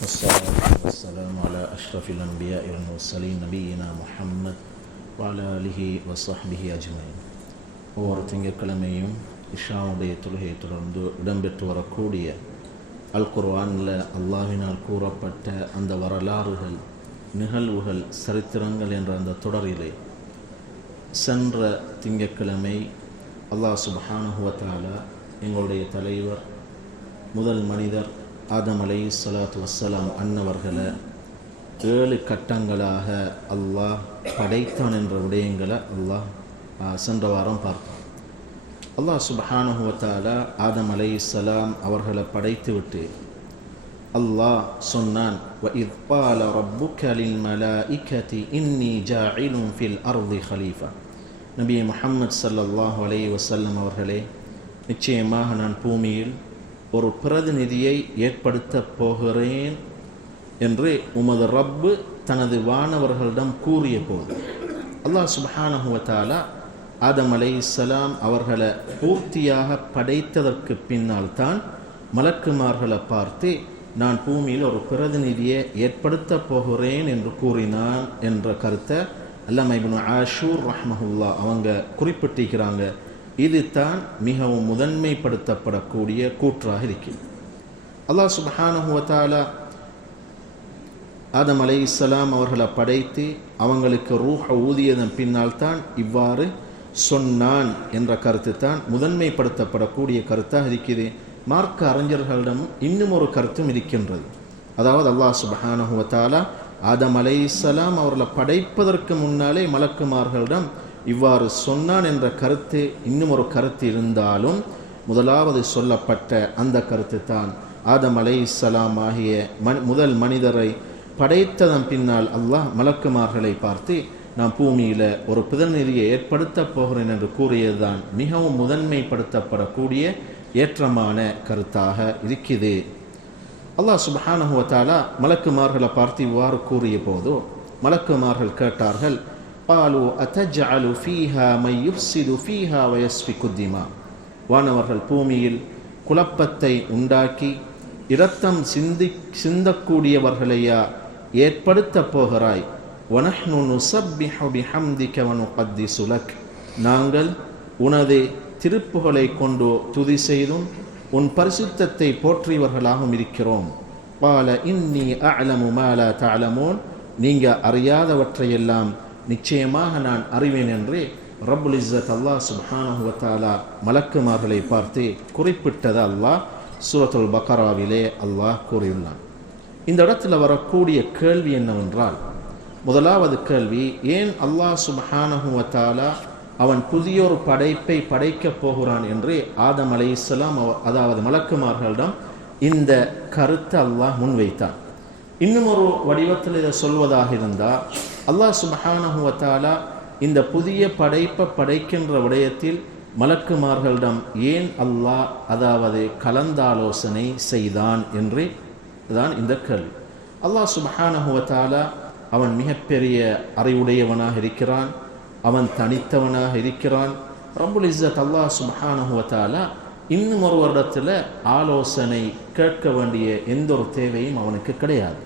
والصلاة والسلام على أشرف الأنبياء والمرسلين نبينا محمد وعلى آله وصحبه أجمعين ஒவ்வொரு திங்கட்கிழமையும் இஷாவுடைய தொழுகையை தொடர்ந்து இடம்பெற்று வரக்கூடிய அல் குர்ஆனில் அல்லாஹினால் கூறப்பட்ட அந்த வரலாறுகள் நிகழ்வுகள் சரித்திரங்கள் என்ற அந்த தொடரிலே சென்ற திங்கட்கிழமை அல்லாஹ் சுபஹானுவத்தாலா எங்களுடைய தலைவர் முதல் மனிதர் ஆதம் அலை சலாத்து வசலாம் அன்னவர்களை ஏழு கட்டங்களாக அல்லாஹ் படைத்தான் என்ற விடயங்களை அல்லாஹ் சென்ற வாரம் பார்ப்போம் அல்லாஹ் சுபஹானுவத்தால ஆதம் அலை சலாம் அவர்களை படைத்து விட்டு அல்லாஹ் சொன்னான் ஹலீஃபா நபி முஹம்மது சல்லாஹ் அலை வசல்லம் அவர்களே நிச்சயமாக நான் பூமியில் ஒரு பிரதிநிதியை ஏற்படுத்தப் போகிறேன் என்று உமது ரப்பு தனது வானவர்களிடம் கூறிய போது அல்லாஹ் சுபஹானஹுவத்தாலா ஆதம் அலை இஸ்லாம் அவர்களை பூர்த்தியாக படைத்ததற்கு பின்னால் தான் மலக்குமார்களை பார்த்து நான் பூமியில் ஒரு பிரதிநிதியை ஏற்படுத்தப் போகிறேன் என்று கூறினான் என்ற கருத்தை அல்லாம இப்னு ஆஷூர் ரஹ்மஹுல்லா அவங்க குறிப்பிட்டிருக்கிறாங்க. இது தான் மிகவும் முதன்மைப்படுத்தப்படக்கூடிய கூற்றாக இருக்கிறது. அல்லாஹ் சுபஹானுவத்தாலா ஆதம் அலை இஸ்லாம் அவர்களை படைத்து அவங்களுக்கு ரூஹ ஊதியதன் பின்னால் தான் இவ்வாறு சொன்னான் என்ற கருத்து தான் முதன்மைப்படுத்தப்படக்கூடிய கருத்தாக இருக்கிறது. மார்க்க அறிஞர்களிடம் இன்னும் ஒரு கருத்தும் இருக்கின்றது. அதாவது அல்லாஹ் சுபஹானுவத்தாலா ஆதம் அலை இஸ்லாம் அவர்களை படைப்பதற்கு முன்னாலே மலக்குமார்களிடம் இவ்வாறு சொன்னான் என்ற கருத்து இன்னும் ஒரு கருத்து இருந்தாலும் முதலாவது சொல்லப்பட்ட அந்த கருத்து தான் ஆதம் அலை இஸ்லாம் ஆகிய மனி முதல் மனிதரை படைத்ததன் பின்னால் அல்லாஹ் மலக்குமார்களை பார்த்து நான் பூமியில் ஒரு பிரதிநிதியை ஏற்படுத்தப் போகிறேன் என்று கூறியதுதான் மிகவும் முதன்மைப்படுத்தப்படக்கூடிய ஏற்றமான கருத்தாக இருக்குது. அல்லாஹ் சுப்ஹானஹு மலக்குமார்களை பார்த்து இவ்வாறு கூறிய போதோ மலக்குமார்கள் கேட்டார்கள் காலு அத்தஜாலு ஃபீஹா மை யுஃப்சிது ஃபீஹா வயஸ்வி குத்திமா வானவர்கள் பூமியில் குழப்பத்தை உண்டாக்கி இரத்தம் சிந்தி சிந்தக்கூடியவர்களையா ஏற்படுத்த போகிறாய். வனஹ்னு நுசப்பிஹு பிஹம்திக வனுகத்தி சுலக் நாங்கள் உனது திருப்புகளை கொண்டு துதி செய்தும் உன் பரிசுத்தத்தை போற்றியவர்களாகவும் இருக்கிறோம். பால இன்னி அலமு மாலா தாளமோன் நீங்கள் அறியாதவற்றையெல்லாம் நிச்சயமாக நான் அறிவேன் என்று ரப்புல் இஸ்ஸத் அல்லாஹ் சுப்ஹானஹு மலக்குமார்களை பார்த்து குறிப்பிட்டது அல்லாஹ் சூரத்துல் பக்கராவிலே அல்லாஹ் கூறியுள்ளான். இந்த இடத்துல வரக்கூடிய கேள்வி என்னவென்றால் முதலாவது கேள்வி ஏன் அல்லாஹ் சுப்ஹானஹு அவன் புதியொரு படைப்பை படைக்கப் போகிறான் என்று ஆதம் அலை அவ- அதாவது மலக்குமார்களிடம் இந்த கருத்தை அல்லாஹ் முன்வைத்தான். இன்னும் ஒரு வடிவத்தில் இதை சொல்வதாக இருந்தால் அல்லாஹ் சுபஹானஹுவத்தாலா இந்த புதிய படைப்பை படைக்கின்ற விடயத்தில் மலக்குமார்களிடம் ஏன் அல்லாஹ் அதாவது கலந்தாலோசனை செய்தான் என்று தான் இந்த கேள்வி. அல்லாஹ் சுபஹானஹுவத்தாலா அவன் மிகப்பெரிய அறிவுடையவனாக இருக்கிறான் அவன் தனித்தவனாக இருக்கிறான். ரப்புல் இஸ்ஸத் அல்லாஹ் சுபஹானஹுவத்தாலா இன்னும் ஒரு வருடத்தில் ஆலோசனை கேட்க வேண்டிய எந்த ஒரு தேவையும் அவனுக்கு கிடையாது.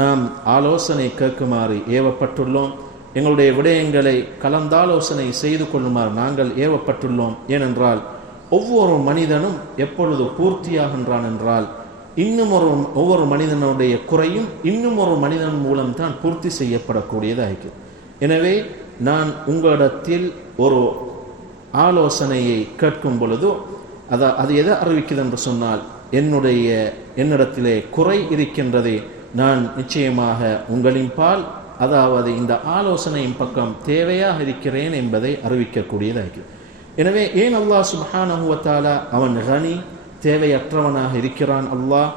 நாம் ஆலோசனை கேட்குமாறு ஏவப்பட்டுள்ளோம். எங்களுடைய விடயங்களை கலந்தாலோசனை செய்து கொள்ளுமாறு நாங்கள் ஏவப்பட்டுள்ளோம். ஏனென்றால் ஒவ்வொரு மனிதனும் எப்பொழுது பூர்த்தியாகின்றான் என்றால் இன்னும் ஒரு ஒவ்வொரு மனிதனுடைய குறையும் இன்னும் ஒரு மனிதன் மூலம்தான் பூர்த்தி செய்யப்படக்கூடியதாக எனவே நான் உங்களிடத்தில் ஒரு ஆலோசனையை கேட்கும் பொழுதோ அதை அது எதை அறிவிக்குது என்று சொன்னால் என்னுடைய என்னிடத்திலே குறை இருக்கின்றதே நான் நிச்சயமாக உங்களின் பால் அதாவது இந்த ஆலோசனையின் பக்கம் தேவையாக இருக்கிறேன் என்பதை அறிவிக்கக்கூடியதாக. எனவே ஏன் அல்லாஹ் சுப்ஹானஹு வ அவன் ஹனி தேவையற்றவனாக இருக்கிறான் அல்லாஹ்?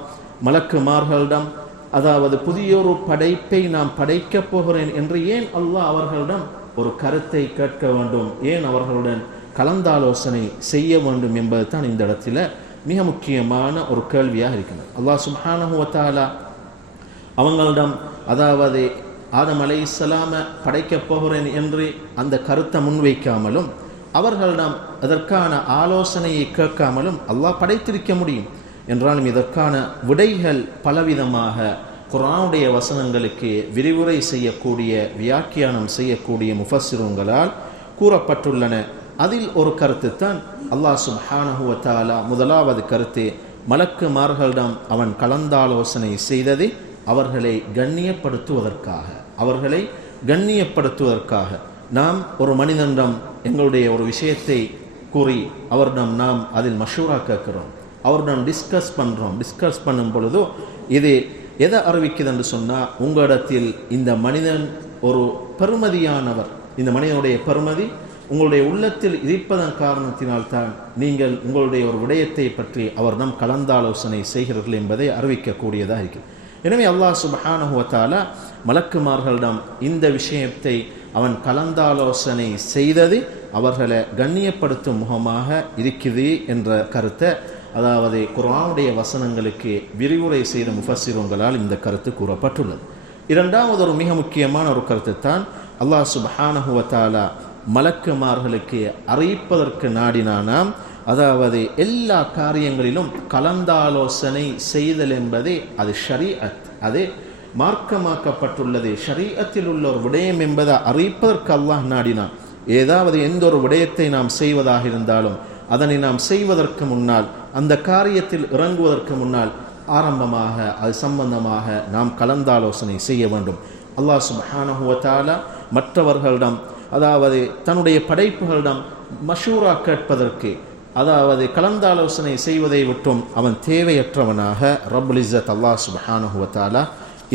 மலக்குமார்களிடம் அதாவது புதியொரு படைப்பை நாம் படைக்கப் போகிறேன் என்று ஏன் அல்லாஹ் அவர்களிடம் ஒரு கருத்தை கேட்க வேண்டும்? ஏன் அவர்களுடன் கலந்தாலோசனை செய்ய வேண்டும் என்பது தான் இந்த இடத்துல மிக முக்கியமான ஒரு கேள்வியாக இருக்கிறது. அல்லாஹ் சுபஹானஹுவத்தாலா அவங்களிடம் அதாவது ஆதம் அலை இஸ்லாம படைக்கப் போகிறேன் என்று அந்த கருத்தை முன்வைக்காமலும் அவர்களிடம் அதற்கான ஆலோசனையை கேட்காமலும் அல்லாஹ் படைத்திருக்க முடியும். என்றாலும் இதற்கான விடைகள் பலவிதமாக குரானுடைய வசனங்களுக்கு விரிவுரை செய்யக்கூடிய வியாக்கியானம் செய்யக்கூடிய முஃபஸ்ஸிருங்களால் கூறப்பட்டுள்ளன. அதில் ஒரு கருத்து தான் அல்லாஹ் சுஹானஹுவத்தாலா முதலாவது கருத்து மலக்குமார்களிடம் அவன் கலந்தாலோசனை செய்தது. அவர்களை கண்ணியப்படுத்துவதற்காக. அவர்களை கண்ணியப்படுத்துவதற்காக. நாம் ஒரு மனிதனிடம் எங்களுடைய ஒரு விஷயத்தை கூறி அவரிடம் நாம் அதில் மஷூரா கேட்கிறோம். அவரிடம் டிஸ்கஸ் பண்ணுறோம் டிஸ்கஸ் பண்ணும் பொழுதோ இது எதை அறிவிக்குது என்று சொன்னால் உங்களிடத்தில் இந்த மனிதன் ஒரு பெருமதியானவர். இந்த மனிதனுடைய பெருமதி உங்களுடைய உள்ளத்தில் இருப்பதன் காரணத்தினால்தான் நீங்கள் உங்களுடைய ஒரு விடயத்தை பற்றி அவரிடம் கலந்தாலோசனை செய்கிறீர்கள் என்பதை அறிவிக்கக்கூடியதாக இருக்கிறது எனவே அல்லாஹ் சுபஹானுவத்தால மலக்குமார்களிடம் இந்த விஷயத்தை அவன் கலந்தாலோசனை செய்தது அவர்களை கண்ணியப்படுத்தும் முகமாக இருக்குது என்ற கருத்தை அதாவது குரானுடைய வசனங்களுக்கு விரிவுரை செய்த முஃபசிரங்களால் இந்த கருத்து கூறப்பட்டுள்ளது. இரண்டாவது ஒரு மிக முக்கியமான ஒரு கருத்து தான் அல்லாஹ் சுபஹானஹு மலக்குமார்களுக்கு அறிவிப்பதற்கு நாடினானாம் அதாவது எல்லா காரியங்களிலும் கலந்தாலோசனை செய்தல் என்பதே அது ஷரீஅத். அது மார்க்கமாக்கப்பட்டுள்ளது. ஷரீஅத்தில் உள்ள ஒரு விடயம் என்பதை அறிவிப்பதற்கு அல்லாஹ் நாடினான். ஏதாவது எந்த ஒரு விடயத்தை நாம் செய்வதாக இருந்தாலும் அதனை நாம் செய்வதற்கு முன்னால் அந்த காரியத்தில் இறங்குவதற்கு முன்னால் ஆரம்பமாக அது சம்பந்தமாக நாம் கலந்தாலோசனை செய்ய வேண்டும். அல்லாஹ் சுப்ஹானஹு மற்றவர்களிடம் அதாவது தன்னுடைய படைப்புகளிடம் மஷூரா கேட்பதற்கு அதாவது கலந்தாலோசனை செய்வதை விட்டும் அவன் தேவையற்றவனாக ரபுலிசத் அல்லாஹ் சுப்ஹானஹு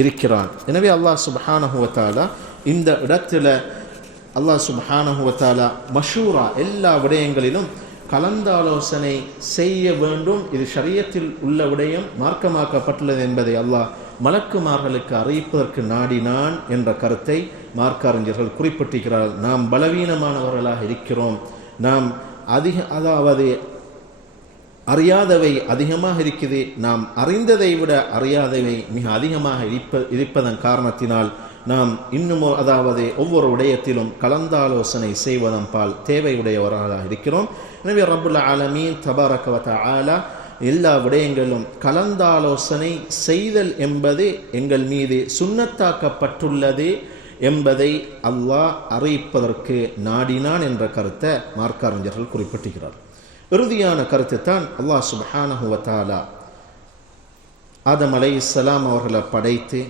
இருக்கிறான். எனவே அல்லாஹ் சுப்ஹானஹு இந்த இடத்துல அல்லாஹ் சுப்ஹானஹு மஷூரா எல்லா விடயங்களிலும் கலந்தாலோசனை செய்ய வேண்டும். இது ஷரியத்தில் உள்ள விடயம் மார்க்கமாக்கப்பட்டுள்ளது என்பதை அல்லாஹ் மலக்குமார்களுக்கு அறிவிப்பதற்கு நாடினான் என்ற கருத்தை மார்க்க அறிஞர்கள் குறிப்பிட்டிருக்கிறார்கள். நாம் பலவீனமானவர்களாக இருக்கிறோம். நாம் அதிக அதாவது அறியாதவை அதிகமாக இருக்குது நாம் அறிந்ததை விட அறியாதவை மிக அதிகமாக இருப்ப இருப்பதன் காரணத்தினால் நாம் இன்னும் அதாவது ஒவ்வொரு விடயத்திலும் கலந்தாலோசனை செய்வதன் பால் தேவையுடையவராக இருக்கிறோம். எனவே ரப்புல் ஆலமீன் தபாரகவத ஆலா எல்லா விடயங்களிலும் கலந்தாலோசனை செய்தல் என்பது எங்கள் மீது சுண்ணத்தாக்கப்பட்டுள்ளது. என்பதை அல்லாஹ் அறிவிப்பதற்கு நாடினான் என்ற கருத்தை மார்க்க அறிஞர்கள் குறிப்பிட்டுகிறார். இறுதியான கருத்து தான் அல்லாஹ் சுபஹானஹுவத்தாலா ஆதம் அலை இஸ்லாம் அவர்களை படைத்து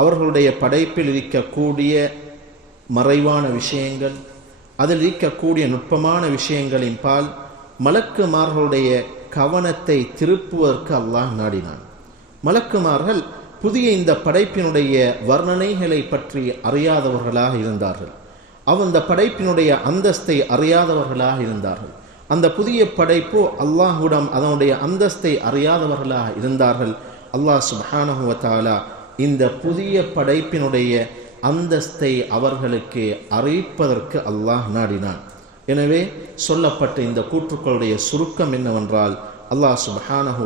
அவர்களுடைய படைப்பில் இருக்கக்கூடிய மறைவான விஷயங்கள் அதில் இருக்கக்கூடிய நுட்பமான விஷயங்களின் பால் மலக்குமார்களுடைய கவனத்தை திருப்புவதற்கு அல்லாஹ் நாடினான். மலக்குமார்கள் புதிய இந்த படைப்பினுடைய வர்ணனைகளை பற்றி அறியாதவர்களாக இருந்தார்கள். அவ் அந்த படைப்பினுடைய அந்தஸ்தை அறியாதவர்களாக இருந்தார்கள். அந்த புதிய படைப்பு அல்லாஹுடம் அதனுடைய அந்தஸ்தை அறியாதவர்களாக இருந்தார்கள். அல்லாஹ் சுப்ஹானஹு இந்த புதிய படைப்பினுடைய அந்தஸ்தை அவர்களுக்கு அறிவிப்பதற்கு அல்லாஹ் நாடினான். எனவே சொல்லப்பட்ட இந்த கூற்றுக்களுடைய சுருக்கம் என்னவென்றால் அல்லாஹ் சுப்ஹானஹு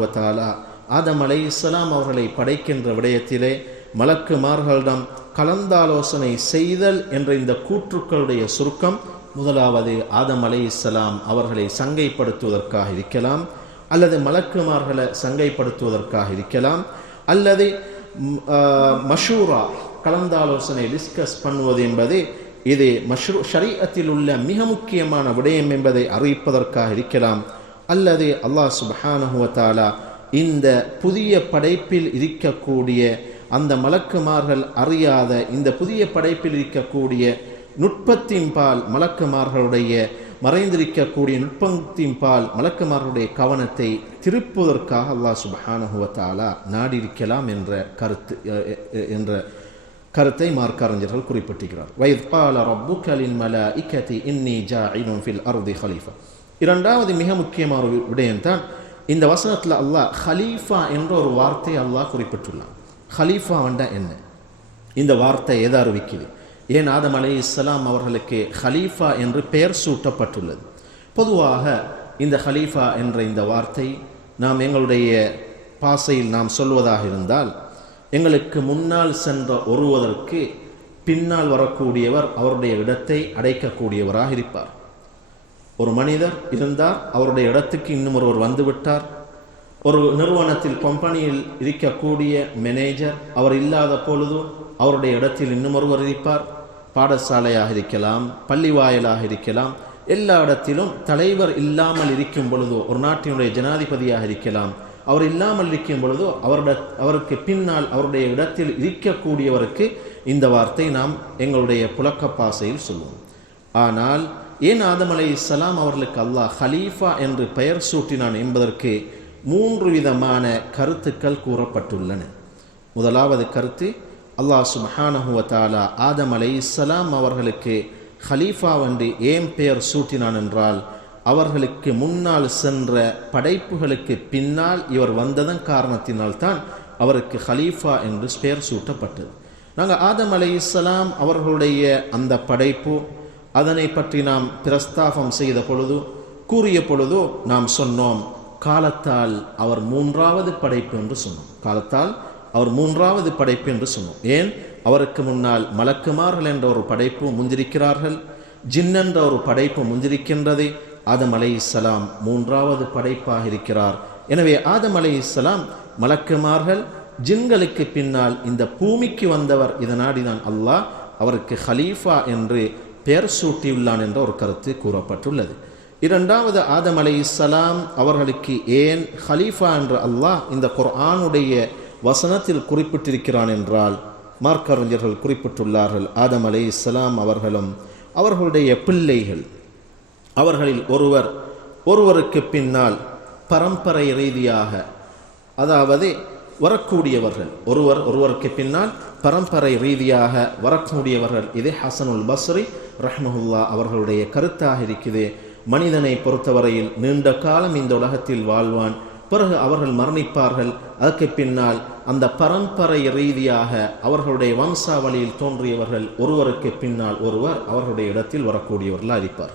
ஆதம் அலை இஸ்லாம் அவர்களை படைக்கின்ற விடயத்திலே மலக்குமார்களிடம் கலந்தாலோசனை செய்தல் என்ற இந்த கூற்றுக்களுடைய சுருக்கம் முதலாவது ஆதம் அலைஹிஸ்ஸலாம் அவர்களை சங்கைப்படுத்துவதற்காக இருக்கலாம் அல்லது மலக்குமார்களை சங்கைப்படுத்துவதற்காக இருக்கலாம் அல்லது மஷூரா கலந்தாலோசனை டிஸ்கஸ் பண்ணுவது என்பது இது மஷ்ரூ ஷரீஅத்தில் உள்ள மிக முக்கியமான விடயம் என்பதை அறிவிப்பதற்காக இருக்கலாம் அல்லது அல்லாஹ் சுப்ஹானஹு இந்த புதிய படைப்பில் இருக்கக்கூடிய அந்த மலக்குமார்கள் அறியாத இந்த புதிய படைப்பில் இருக்கக்கூடிய நுட்பத்தின் பால் மலக்குமார்களுடைய மறைந்திருக்கக்கூடிய நுட்பத்தின் பால் மலக்குமார்களுடைய கவனத்தை திருப்புவதற்காக அல்லாஹ் சுபஹானுவத்தாலா நாடியிருக்கலாம் என்ற கருத்து என்ற கருத்தை மார்க்கறிஞர்கள் குறிப்பிட்டிருக்கிறார். வைத் கால ரப்புக லில் மலாஇகதி இன்னி ஃபில் அருதி ஹலீஃபா. இரண்டாவது மிக முக்கியமான விடயம்தான் இந்த வசனத்தில் அல்லாஹ் ஹலீஃபா என்ற ஒரு வார்த்தையை அல்லாஹ் குறிப்பிட்டுள்ளான். ஹலீஃபா வண்டா என்ன? இந்த வார்த்தை எதை அறிவிக்குது? ஏன் ஆதம் அலி இஸ்லாம் அவர்களுக்கு ஹலீஃபா என்று பெயர் சூட்டப்பட்டுள்ளது. பொதுவாக இந்த ஹலீஃபா என்ற இந்த வார்த்தை நாம் எங்களுடைய பாசையில் நாம் சொல்வதாக இருந்தால் எங்களுக்கு முன்னால் சென்ற ஒருவதற்கு பின்னால் வரக்கூடியவர் அவருடைய இடத்தை அடைக்கக்கூடியவராக இருப்பார். ஒரு மனிதர் இருந்தார் அவருடைய இடத்துக்கு இன்னும் ஒருவர் வந்துவிட்டார். ஒரு நிறுவனத்தில் கம்பெனியில் இருக்கக்கூடிய மேனேஜர் அவர் இல்லாத பொழுது அவருடைய இடத்தில் இன்னும் ஒருவர் இருப்பார். பாடசாலையாக இருக்கலாம் பள்ளி வாயிலாக இருக்கலாம் எல்லா இடத்திலும் தலைவர் இல்லாமல் இருக்கும் பொழுதோ ஒரு நாட்டினுடைய ஜனாதிபதியாக இருக்கலாம். அவர் இல்லாமல் இருக்கும் பொழுதோ அவருடைய அவருக்கு பின்னால் அவருடைய இடத்தில் இருக்கக்கூடியவருக்கு இந்த வார்த்தை நாம் எங்களுடைய புழக்க பாசையில் சொல்லுவோம். ஆனால் ஏன் ஆதம் அலை இஸ்லாம் அவர்களுக்கு அல்லாஹ் ஹலீஃபா என்று பெயர் சூட்டினான் என்பதற்கு மூன்று விதமான கருத்துக்கள் கூறப்பட்டுள்ளன. முதலாவது கருத்து அல்லாஹ் சுபஹானஹுவத்தாலா ஆதம் அலை இஸ்லாம் அவர்களுக்கு ஹலீஃபா என்று ஏன் பெயர் சூட்டினான் என்றால் அவர்களுக்கு முன்னால் சென்ற படைப்புகளுக்கு பின்னால் இவர் வந்ததன் காரணத்தினால்தான் அவருக்கு ஹலீஃபா என்று பெயர் சூட்டப்பட்டது. நாங்கள் ஆதம் அலை இஸ்லாம் அவர்களுடைய அந்த படைப்பு அதனை பற்றி நாம் பிரஸ்தாபம் செய்த பொழுது கூறிய பொழுதோ நாம் சொன்னோம் காலத்தால் அவர் மூன்றாவது படைப்பு என்று சொன்னோம். காலத்தால் அவர் மூன்றாவது படைப்பு என்று சொன்னோம். ஏன்? அவருக்கு முன்னால் மலக்குமார்கள் என்ற ஒரு படைப்பு முந்திருக்கிறார்கள் ஜின்னென்ற ஒரு படைப்பு முந்திருக்கின்றது ஆதம் அலை இஸ்லாம் மூன்றாவது படைப்பாக இருக்கிறார். எனவே ஆதம் அலை இஸ்லாம் மலக்குமார்கள் ஜின்களுக்கு பின்னால் இந்த பூமிக்கு வந்தவர். இதனாடிதான் அல்லாஹ் அவருக்கு ஹலீஃபா என்று பெயர் சூட்டியுள்ளான் என்ற ஒரு கருத்து கூறப்பட்டுள்ளது. இரண்டாவது ஆதம் அலை இஸ்லாம் அவர்களுக்கு ஏன் ஹலீஃபா என்று அல்லாஹ் இந்த குர்ஆனுடைய வசனத்தில் குறிப்பிட்டிருக்கிறான் என்றால் மார்க்கறிஞர்கள் குறிப்பிட்டுள்ளார்கள் ஆதம் அலை இஸ்லாம் அவர்களும் அவர்களுடைய பிள்ளைகள் அவர்களில் ஒருவர் ஒருவருக்கு பின்னால் பரம்பரை ரீதியாக அதாவது வரக்கூடியவர்கள் ஒருவர் ஒருவருக்கு பின்னால் பரம்பரை ரீதியாக வரக்கூடியவர்கள் இது ஹசனுல் பஸ்ரி ரஹ்மஹுல்லா அவர்களுடைய கருத்தாக இருக்குது. மனிதனை பொறுத்தவரையில் நீண்ட காலம் இந்த உலகத்தில் வாழ்வான். பிறகு அவர்கள் மரணிப்பார்கள். அதற்கு பின்னால் அந்த பரம்பரை ரீதியாக அவர்களுடைய வம்சாவளியில் தோன்றியவர்கள் ஒருவருக்கு பின்னால் ஒருவர் அவர்களுடைய இடத்தில் வரக்கூடியவர்களாக இருப்பார்.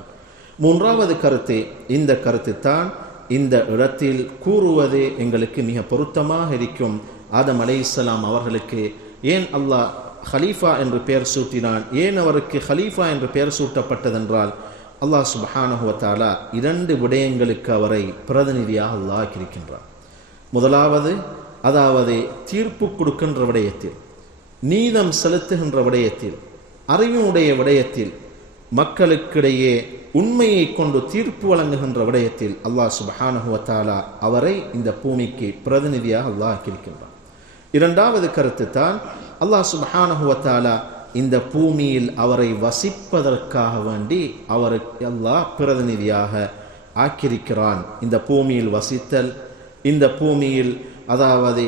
மூன்றாவது கருத்து இந்த கருத்து தான் இந்த இடத்தில் கூறுவது எங்களுக்கு மிக பொருத்தமாக இருக்கும். ஆதம் அலை இஸ்லாம் அவர்களுக்கு ஏன் அல்லாஹ் ஹலீஃபா என்று பெயர் சூட்டினான் ஏன் அவருக்கு ஹலீஃபா என்று பெயர் சூட்டப்பட்டதென்றால் அல்லாஹ் சுபஹானஹுவத்தாலா இரண்டு விடயங்களுக்கு அவரை பிரதிநிதியாக அல்லாஹ் இருக்கின்றார் முதலாவது அதாவது தீர்ப்பு கொடுக்கின்ற விடயத்தில் நீதம் செலுத்துகின்ற விடயத்தில் அறிவினுடைய விடயத்தில் மக்களுக்கிடையே உண்மையை கொண்டு தீர்ப்பு வழங்குகின்ற விடயத்தில் அல்லாஹ் சுபஹானஹுவத்தாலா அவரை இந்த பூமிக்கு பிரதிநிதியாக அல்லாஹ் இருக்கின்றார் இரண்டாவது கருத்து தான் அல்லாஹ் சுபஹானஹுவத்தாலா இந்த பூமியில் அவரை வசிப்பதற்காக வேண்டி அவருக்கு அல்லாஹ் பிரதிநிதியாக ஆக்கிரிக்கிறான் இந்த பூமியில் வசித்தல் இந்த பூமியில் அதாவது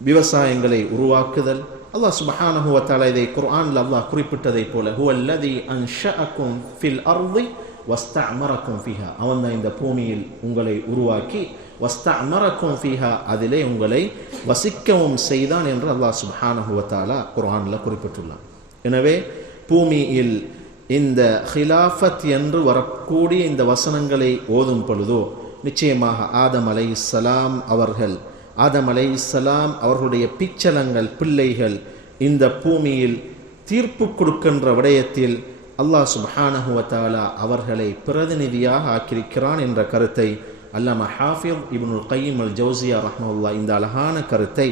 விவசாயங்களை உருவாக்குதல் அல்லாஹ் சுபஹானஹுவத்தாலா இதை குர்ஆனில் அல்லாஹ் குறிப்பிட்டதைப் போல ஹுவல்லதி அன்ஷஅக்கும் ஃபில் அர்தி வஸ்தஅமரக்கும் ஃபிஹா. அவன் தான் இந்த பூமியில் உங்களை உருவாக்கி வஸ்தஅமரக்கும் ஃபீஹா அதிலே உங்களை வசிக்கவும் செய்தான் என்று அல்லாஹ் சுபஹானஹுவத்தாலா குரானில் குறிப்பிட்டுள்ளான். எனவே பூமியில் இந்த ஹிலாஃபத் என்று வரக்கூடிய இந்த வசனங்களை ஓதும் பொழுதோ நிச்சயமாக ஆதம் அலை சலாம் அவர்கள் ஆதம் அலை இஸ்லாம் அவர்களுடைய பிச்சலங்கள் பிள்ளைகள் இந்த பூமியில் தீர்ப்பு கொடுக்கின்ற விடயத்தில் அல்லாஹ் சுபஹானஹுவத்தாலா அவர்களை பிரதிநிதியாக ஆக்கியிருக்கிறான் என்ற கருத்தை அல்லாம ஹாஃபிப் இப்னுல் கையம் அல் ஜவுசியா ரஹ்மல்லா இந்த அழகான கருத்தை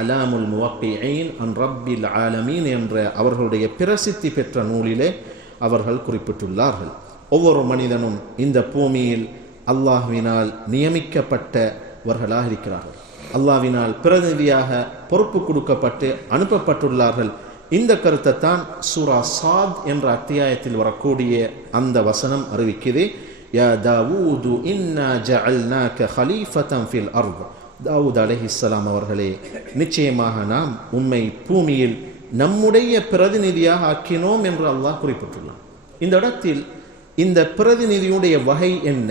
அலாமுல் முவப்பியின் அன் ரப்பில் ஆலமீன் என்ற அவர்களுடைய பிரசித்தி பெற்ற நூலிலே அவர்கள் குறிப்பிட்டுள்ளார்கள். ஒவ்வொரு மனிதனும் இந்த பூமியில் அல்லாஹ்வினால் நியமிக்கப்பட்டவர்களாக இருக்கிறார்கள். அல்லாவினால் பிரதிநிதியாக பொறுப்பு கொடுக்கப்பட்டு அனுப்பப்பட்டுள்ளார்கள். இந்த கருத்தை தான் சூரா சாத் என்ற அத்தியாயத்தில் வரக்கூடிய அந்த வசனம் அறிவிக்குது. யா தாவூது இன்னா ஜஅல்னாக ஹலீஃபதன் ஃபில் அர்த் தாவூத் அலைஹிஸ்ஸலாம் அவர்களே நிச்சயமாக நாம் உண்மை பூமியில் நம்முடைய பிரதிநிதியாக ஆக்கினோம் என்று அல்லாஹ் குறிப்பிட்டுள்ளான். இந்த இடத்தில் இந்த பிரதிநிதியுடைய வகை என்ன?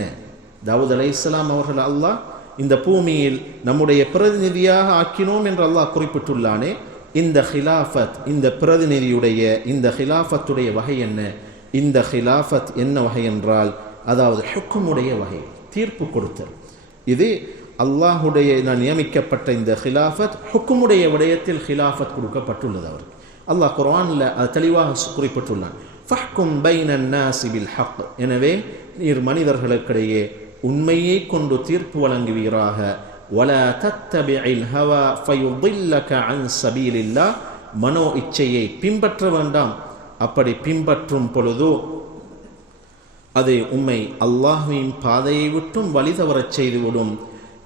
தாவூத் அலைஹிஸ்ஸலாம் அவர்கள் அல்லாஹ் இந்த பூமியில் நம்முடைய பிரதிநிதியாக ஆக்கினோம் என்று அல்லாஹ் குறிப்பிட்டுள்ளானே இந்த ஹிலாஃபத் இந்த பிரதிநிதியுடைய இந்த ஹிலாஃபத்துடைய வகை என்ன? இந்த ஹிலாஃபத் என்ன வகை என்றால் அதாவது ஹுக்குமுடைய வகை தீர்ப்பு கொடுத்தல் இது அல்லாஹுடைய நான் நியமிக்கப்பட்ட இந்த ஹிலாஃபத் ஹுக்குமுடைய விடயத்தில் ஹிலாஃபத் கொடுக்கப்பட்டுள்ளது அவர் அல்லாஹ் குர்ஆனில் அது தெளிவாக குறிப்பிட்டுள்ளான் ஃபஹ்கும் பைன நாசி பில் ஹக் எனவே நீர் மனிதர்களுக்கிடையே உண்மையை கொண்டு தீர்ப்பு வழங்குவீராக ولا تتبع الهوى فيضلك عن سبيل الله மனோ இச்சையை பின்பற்ற வேண்டாம் அப்படி பின்பற்றும் பொழுதோ அது உம்மை அல்லாஹுவின் பாதையை விட்டும் வழி தவறச் செய்துவிடும்.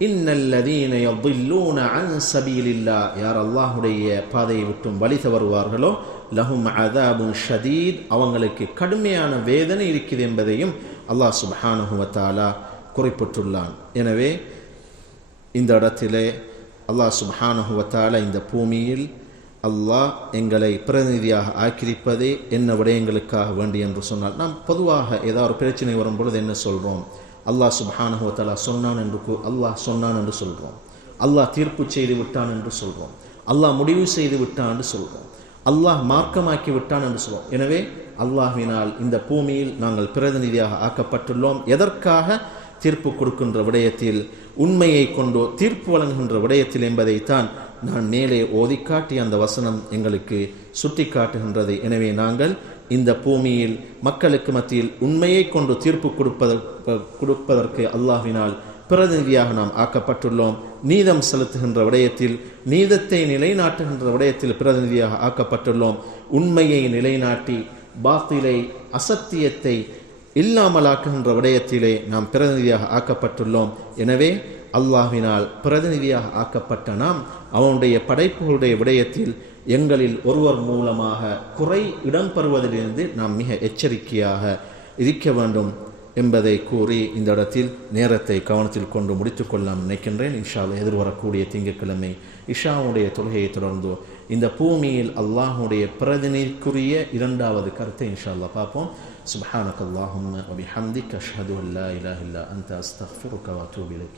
இன்னல்லதீனை அப்துல்லூன அன் சபீலில்லா யார் அல்லாஹுடைய பாதையை விட்டும் வழி தவறுவார்களோ லஹும் அதாபு ஷதீத். அவங்களுக்கு கடுமையான வேதனை இருக்குது என்பதையும் அல்லாஹ் சுபஹானுஹுவத்தாலா குறிப்பிட்டுள்ளான். எனவே இந்த இடத்திலே அல்லாஹ் சுபஹானுஹுவத்தாலா இந்த பூமியில் அல்லாஹ் எங்களை பிரதிநிதியாக ஆக்கிரிப்பதே என்ன விடயங்களுக்காக வேண்டி என்று சொன்னால் நாம் பொதுவாக ஏதாவது ஒரு பிரச்சனை வரும் பொழுது என்ன சொல்கிறோம் அல்லாஹ் சுப்ஹானஹு சொன்னான் என்று அல்லாஹ் சொன்னான் என்று சொல்கிறோம் அல்லாஹ் தீர்ப்பு செய்து விட்டான் என்று சொல்கிறோம் அல்லாஹ் முடிவு செய்து விட்டான் என்று சொல்கிறோம் அல்லாஹ் மார்க்கமாக்கி விட்டான் என்று சொல்கிறோம் எனவே அல்லாஹினால் இந்த பூமியில் நாங்கள் பிரதிநிதியாக ஆக்கப்பட்டுள்ளோம். எதற்காக? தீர்ப்பு கொடுக்கின்ற விடயத்தில் உண்மையை கொண்டு தீர்ப்பு வழங்குகின்ற விடயத்தில் என்பதைத்தான் நான் மேலே ஓதிக்காட்டிய அந்த வசனம் எங்களுக்கு சுட்டி காட்டுகின்றது எனவே நாங்கள் இந்த பூமியில் மக்களுக்கு மத்தியில் உண்மையை கொண்டு தீர்ப்பு கொடுப்பதற்கு கொடுப்பதற்கு அல்லாஹினால் பிரதிநிதியாக நாம் ஆக்கப்பட்டுள்ளோம். நீதம் செலுத்துகின்ற விடயத்தில் நீதத்தை நிலைநாட்டுகின்ற விடயத்தில் பிரதிநிதியாக ஆக்கப்பட்டுள்ளோம். உண்மையை நிலைநாட்டி பாத்திலை அசத்தியத்தை இல்லாமலாக்குகின்ற விடயத்திலே நாம் பிரதிநிதியாக ஆக்கப்பட்டுள்ளோம். எனவே அல்லாஹினால் பிரதிநிதியாக ஆக்கப்பட்ட நாம் அவனுடைய படைப்புகளுடைய விடயத்தில் எங்களில் ஒருவர் மூலமாக குறை இடம்பெறுவதிலிருந்து நாம் மிக எச்சரிக்கையாக இருக்க வேண்டும் என்பதை கூறி இந்த இடத்தில் நேரத்தை கவனத்தில் கொண்டு முடித்துக்கொள்ளலாம் நினைக்கின்றேன். இஷாவில் எதிர்வரக்கூடிய திங்கட்கிழமை இஷாவுடைய தொழுகையை தொடர்ந்து இந்த பூமியில் அல்லாஹுடைய பிரதிநிதிக்குரிய இரண்டாவது கருத்தை இன்ஷால்லா பார்ப்போம். சுபஹானக் அல்லாஹும் அபி ஹம்திக் அஷ்ஹது அல்லா இலா இல்லா அந்த அஸ்தஃபுருக்கவா தூபிலைக்